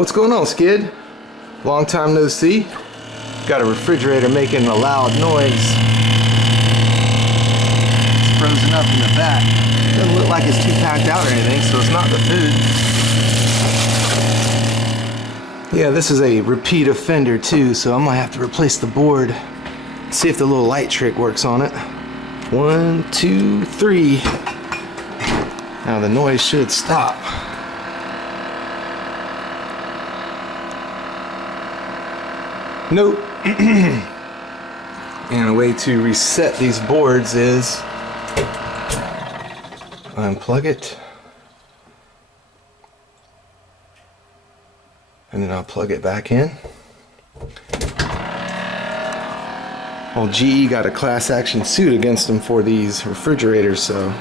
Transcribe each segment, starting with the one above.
What's going on, Skid? Long time no see. Got a refrigerator making a loud noise. It's frozen up in the back. Doesn't look like it's too packed out or anything, so it's not the food. Yeah, this is a repeat offender too, so I might have to replace the board. See if the little light trick works on it. 1, 2, 3. Now the noise should stop. Nope. And a way to reset these boards is unplug it, and then I'll plug it back in. Well, GE got a class action suit against them for these refrigerators, so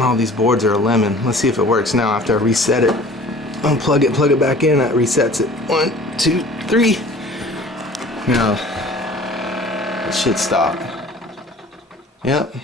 all these boards are a lemon. Let's see if it works now after I reset it. Unplug it, plug it back in, that resets it. 1, 2, 3. Now, it should stop. Yep.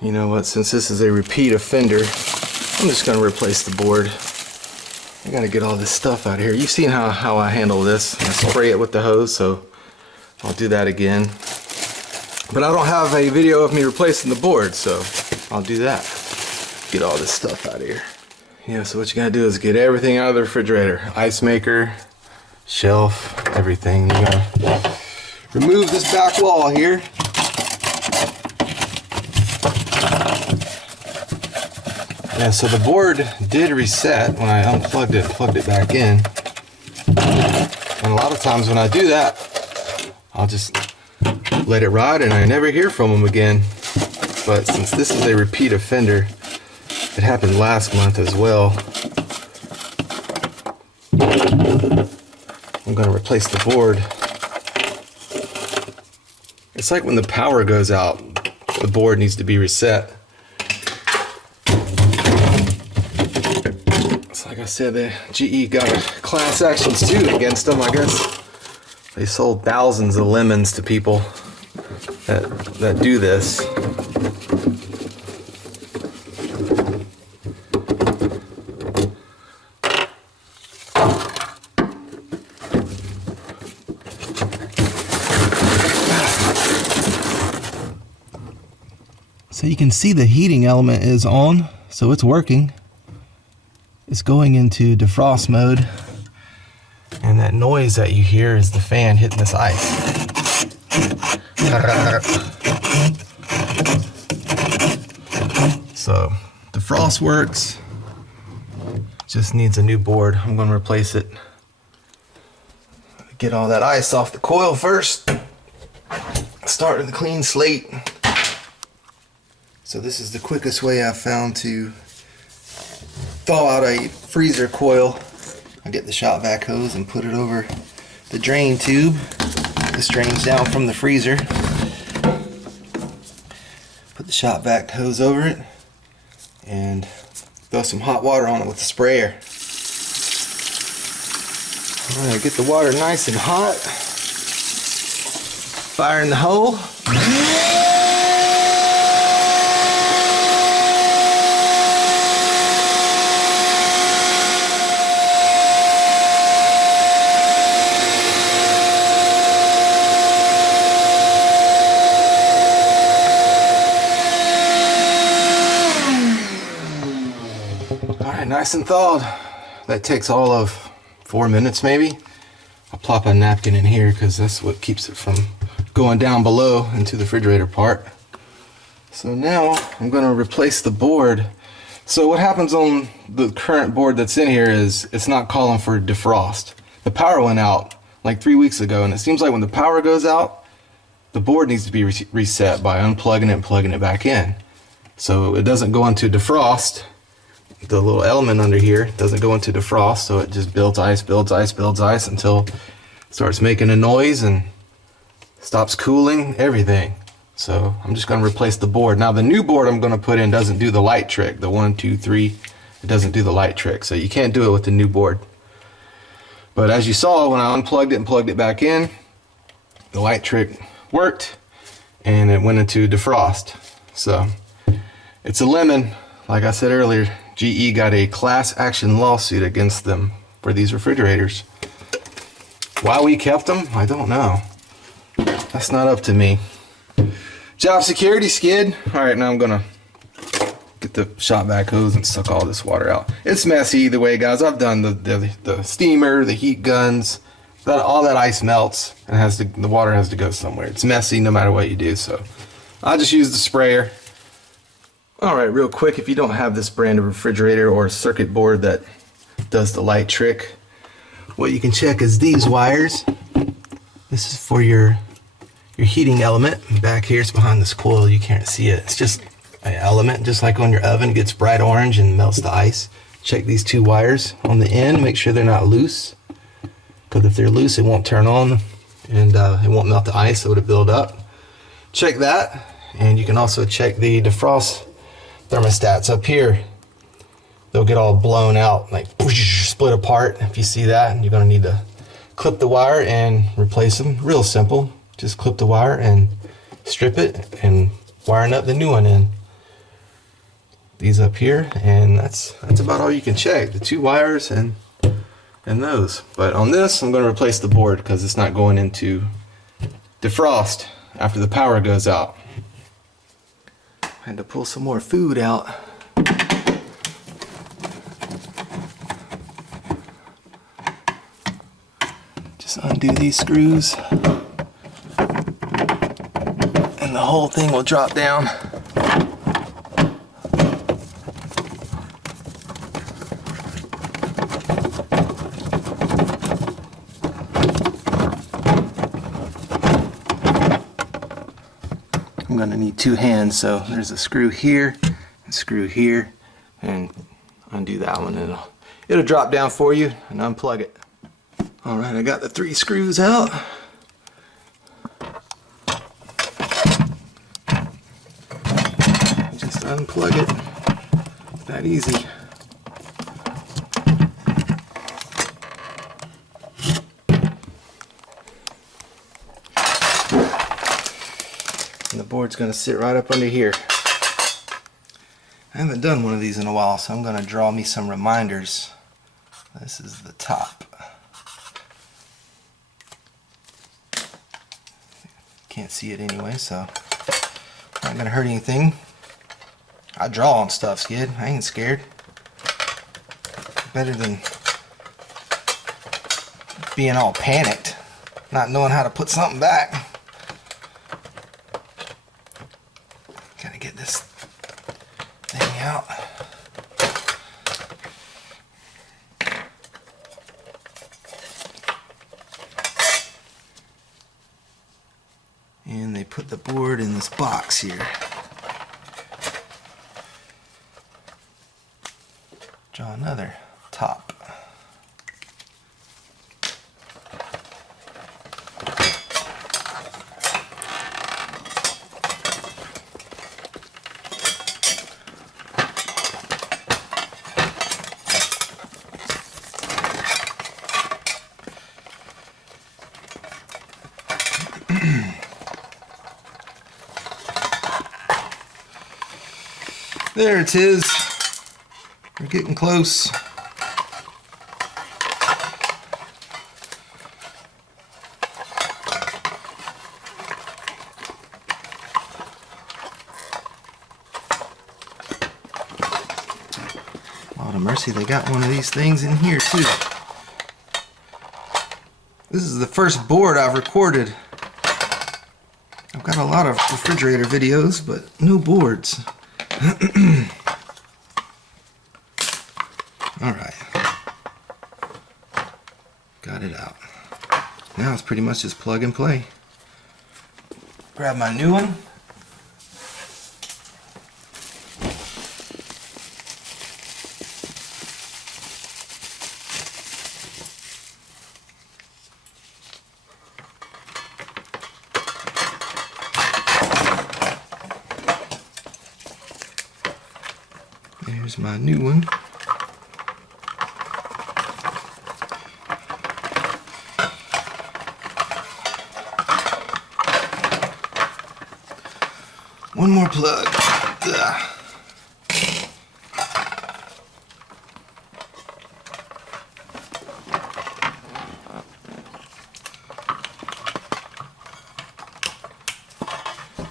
You know what, since this is a repeat offender, I'm just gonna replace the board. I gotta get all this stuff out of here. You've seen how I handle this. I spray it with the hose, so I'll do that again. But I don't have a video of me replacing the board, so I'll do that. Get all this stuff out of here. Yeah, so what you gotta do is get everything out of the refrigerator. Ice maker, shelf, everything. You gotta remove this back wall here. Yeah, so the board did reset when I unplugged it and plugged it back in. And a lot of times when I do that, I'll just let it ride and I never hear from them again. But since this is a repeat offender, it happened last month as well. I'm gonna replace the board. It's like when the power goes out, the board needs to be reset. It's like I said, the GE got a class action suit against them. I guess they sold thousands of lemons to people that do this. So you can see the heating element is on, so it's working. It's going into defrost mode, and that noise that you hear is the fan hitting this ice. So defrost works, just needs a new board. I'm going to replace it. Get all that ice off the coil first. Start with a clean slate. So this is the quickest way I've found to thaw out a freezer coil. I get the shop vac hose and put it over the drain tube. This drains down from the freezer. Put the shop vac hose over it and throw some hot water on it with the sprayer. Alright, get the water nice and hot. Fire in the hole. Nice and thawed. That takes all of 4 minutes maybe. I'll plop a napkin in here because that's what keeps it from going down below into the refrigerator part. So now I'm going to replace the board. So what happens on the current board that's in here is it's not calling for defrost. The power went out like 3 weeks ago, and it seems like when the power goes out, the board needs to be reset by unplugging it and plugging it back in. So it doesn't go into defrost. The little element under here doesn't go into defrost, so it just builds ice, builds ice, builds ice until it starts making a noise and stops cooling everything. So I'm just going to replace the board. Now the new board I'm going to put in doesn't do the light trick. The 1, 2, 3, it doesn't do the light trick, so you can't do it with the new board. But as you saw, when I unplugged it and plugged it back in, the light trick worked and it went into defrost. So it's a lemon. like I said earlier, GE got a class action lawsuit against them for these refrigerators. Why we kept them, I don't know. That's not up to me. Job security, Skid. All right, now I'm gonna get the shop vac hose and suck all this water out. It's messy either way, guys. I've done the steamer, the heat guns. All that ice melts and the water has to go somewhere. It's messy no matter what you do, so I'll just use the sprayer. All right, real quick, if you don't have this brand of refrigerator or circuit board that does the light trick, what you can check is these wires. This is for your heating element. Back here, it's behind this coil. You can't see it. It's just an element, just like on your oven. It gets bright orange and melts the ice. Check these two wires on the end. Make sure they're not loose, because if they're loose, it won't turn on and it won't melt the ice, so it'll build up. Check that, and you can also check the defrost thermostats up here. They'll get all blown out, like split apart. If you see that, you're gonna need to clip the wire and replace them. Real simple. Just clip the wire and strip it and wiring up the new one in. These up here, and that's about all you can check. The two wires and those. But on this, I'm going to replace the board because it's not going into defrost after the power goes out. I had to pull some more food out. Just undo these screws and the whole thing will drop down. I'm going to need two hands, so there's a screw here and screw here, and undo that one, and it'll drop down for you and unplug it. Alright, I got the three screws out. Just unplug it. That easy. And the board's going to sit right up under here. I haven't done one of these in a while, so I'm going to draw me some reminders. This is the top. Can't see it anyway, so not going to hurt anything. I draw on stuff, Skid. I ain't scared. Better than being all panicked, not knowing how to put something back. Gotta get this thing out. And they put the board in this box here. Draw another top. There it is. We're getting close. Lord of mercy, they got one of these things in here too. This is the first board I've recorded. I've got a lot of refrigerator videos, but no boards. Alright. Got it out. Now it's pretty much just plug and play. Grab my new one. There's my new one. One more plug. Ugh.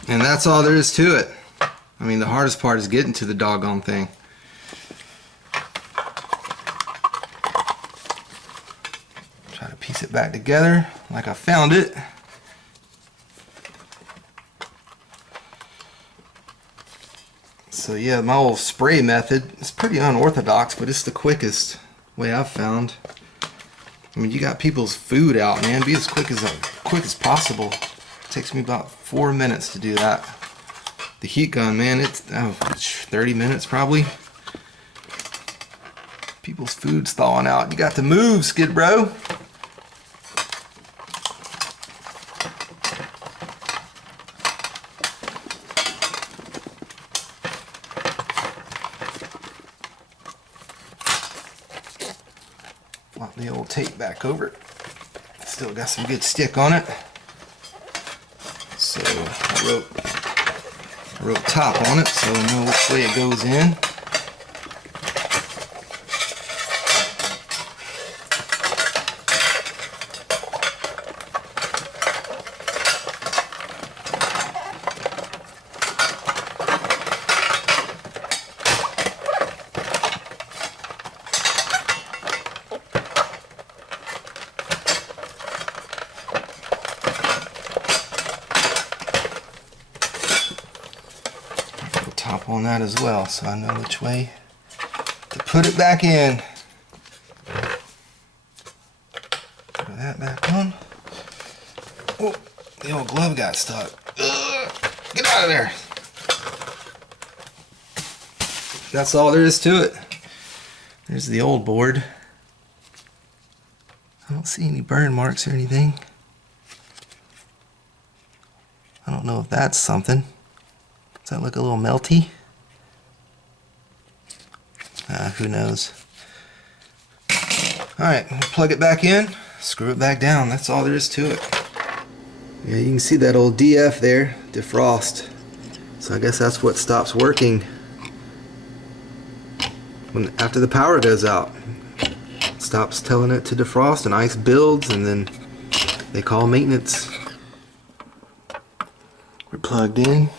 And that's all there is to it. I mean, the hardest part is getting to the doggone thing. Try to piece it back together like I found it. So yeah, my old spray method is pretty unorthodox, but it's the quickest way I've found. I mean, you got people's food out, man. Be as quick as possible. It takes me about 4 minutes to do that. The heat gun, man, it's 30 minutes probably. People's food's thawing out. You got to move, Skid Bro. Flop the old tape back over. Still got some good stick on it. So I wrote top on it so I know which way it goes in. Top on that as well, so I know which way to put it back in. Put that back on. Oh, the old glove got stuck. Ugh, get out of there. That's all there is to it. There's the old board. I don't see any burn marks or anything. I don't know if that's something. Does that look a little melty? Who knows? Alright, we'll plug it back in, screw it back down. That's all there is to it. Yeah, you can see that old DF there, defrost. So I guess that's what stops working after the power goes out. It stops telling it to defrost and ice builds, and then they call maintenance. We're plugged in.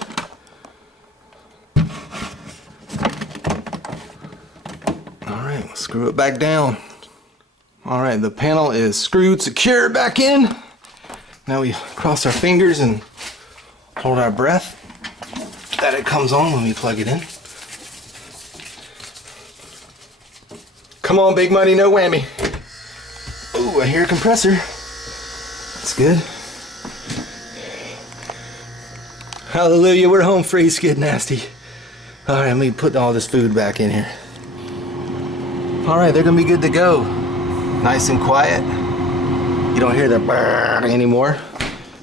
Screw it back down. Alright, the panel is screwed secure back in. Now we cross our fingers and hold our breath that it comes on when we plug it in. Come on, Big Money, no whammy. Ooh, I hear a compressor. That's good. Hallelujah, we're home free, Skid Nasty. Alright, let me put all this food back in here. Alright, they're gonna be good to go. Nice and quiet. You don't hear the brrr anymore.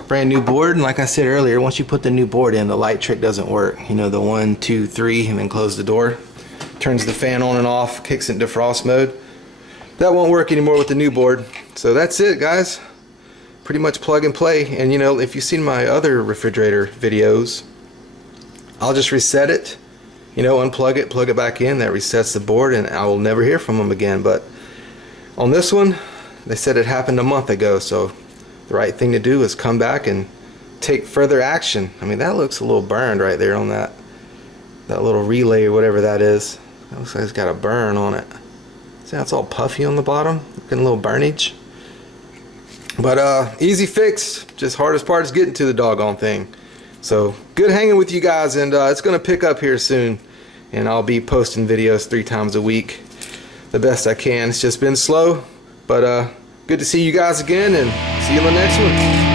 Brand new board, and like I said earlier, once you put the new board in, the light trick doesn't work. You know, the 1, 2, 3, and then close the door. Turns the fan on and off, kicks it in defrost mode. That won't work anymore with the new board. So that's it, guys. Pretty much plug and play. And you know, if you've seen my other refrigerator videos, I'll just reset it. You know, unplug it, plug it back in, that resets the board, and I will never hear from them again. But on this one, they said it happened a month ago, so the right thing to do is come back and take further action. I mean, that looks a little burned right there on that little relay or whatever that is. That looks like it's got a burn on it. See how it's all puffy on the bottom? Looking a little burnage. But easy fix, just hardest part is getting to the doggone thing. So good hanging with you guys, and it's gonna pick up here soon, and I'll be posting videos 3 times a week the best I can. It's just been slow, but good to see you guys again, and see you in the next one.